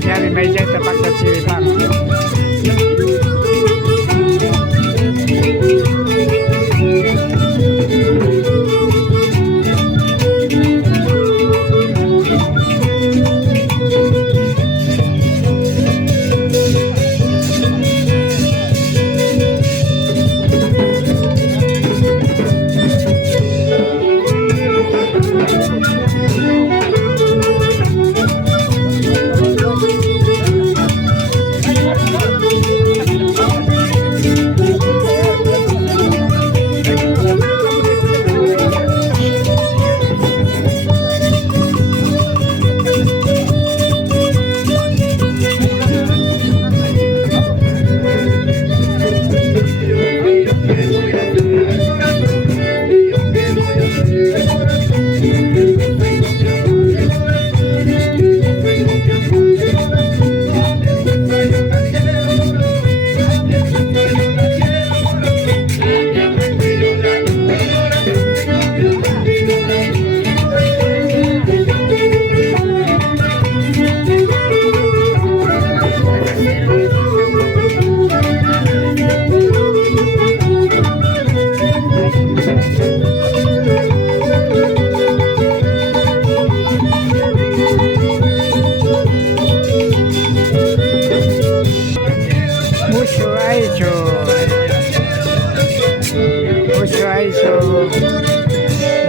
Anyari may dyan tapak sa siripan.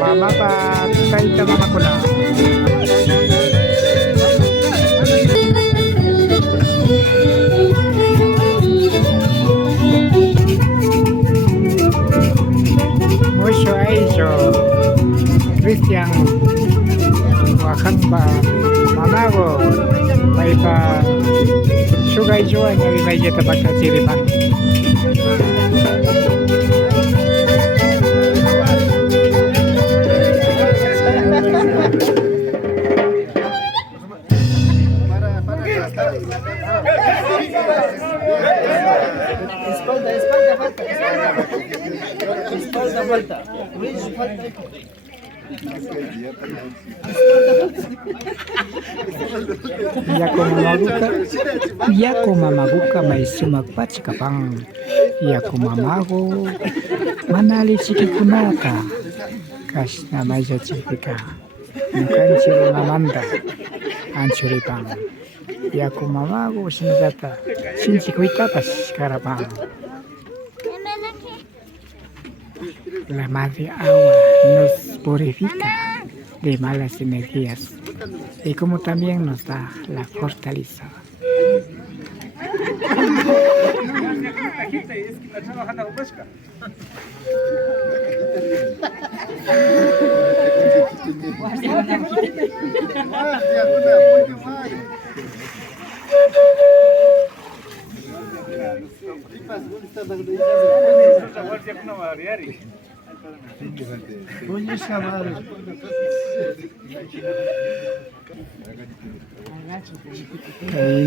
Mama pa kahit na mama ko na. Mucho aiso Christian wakan ba mamago may pa sugay juan yung may jeta pagkatiripan. Espalda falta. Yako mamaguka may sumagpat sa kapang Yako mamago manali chikikunata kas na may sa chipika Nukanchiro namanda Anchuripang Yako mamago sinigata Sinchikuitapas karapang La madre agua nos purifica de malas energías y como también nos da la fortaleza.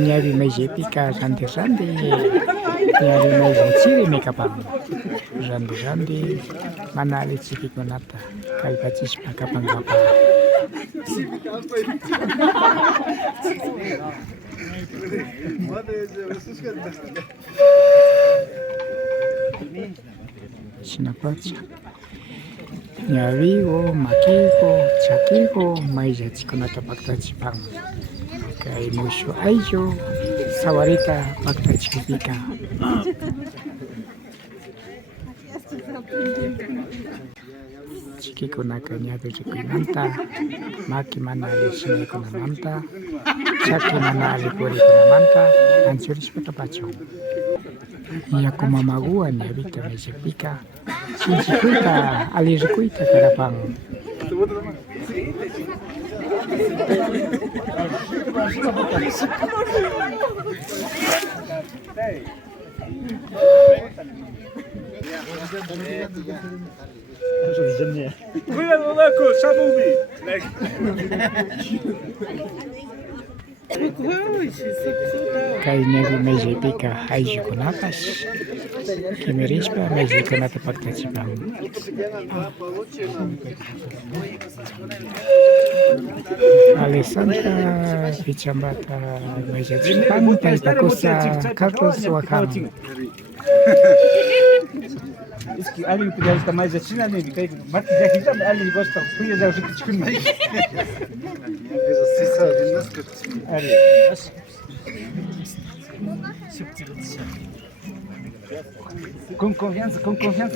Nyari may jepika sandi-sandi, nyari may jachiri may kapang sandi-sandi, manali chikikunata, kay pachis makapang-kapang. Sinapacha. Nyawigo, makigo, chakigo, may jachikunata pagtachipang. Kay musyo aiyo, sawarita pagtachipika. Chikikunaka nyado chikunanta, maki manali sinikunamanta, chaki manali purikunamanta, ansuris patapacho. Yako mamaguan ya vita may sepika, sinchikuita, alirikuita karapang. Cuidado, loco, sabubi. Kaineri mejipika haijikunapash. Kimirishpa mejikunata paktachipan. Alessandra Pichambata mejachipan taipakusa Carlos Wakam. Eski ali utilizar mais a China nem que mas já que também ali gosta de já o que te comer. Ali. Com confiança,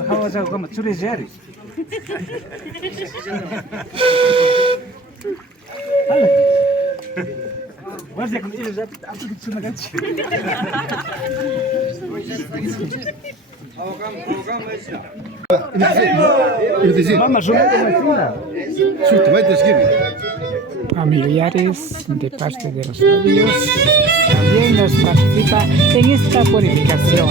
how já como churejer. Olha. Mas é como ele já a tudo que chama gato. Familiares de parte de los novios también nos participa en esta purificación.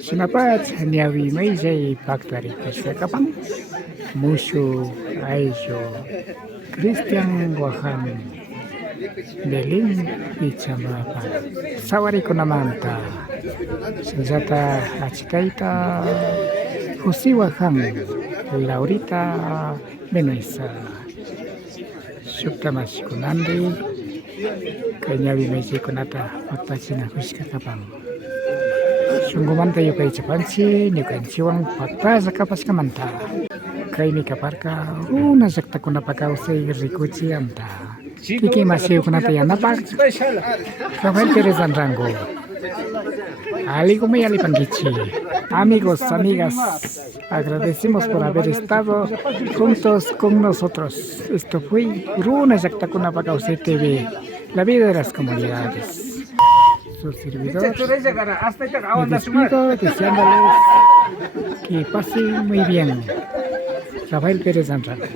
Sinapat niawi may jay factory kasi kapang musu aisyo Christian Wahan Belin Ichamapa Sawari ko naman ta Sujata Achikaita Fusi Wahan Laurita Benoisa Shuktamashi kunandi Kanyawi may jay kunata Patachina Hushka kapang Sungguh mantap yuk kay Japansi, ni kan siwang pata kapas kamanta. Kay ni kaparka, nasak ta kuna pakau say rikuchi anta. Kiki masih kuna ta napak. Rafael Pérez Rango. Ali como ali pangichi. Amigos, amigas, agradecemos por haber estado juntos con nosotros. Esto fue Runa Yaktakuna Pakause TV, la vida de las comunidades. Su servidor, me despido deseándoles que pasen muy bien. Rafael Pérez Andrade.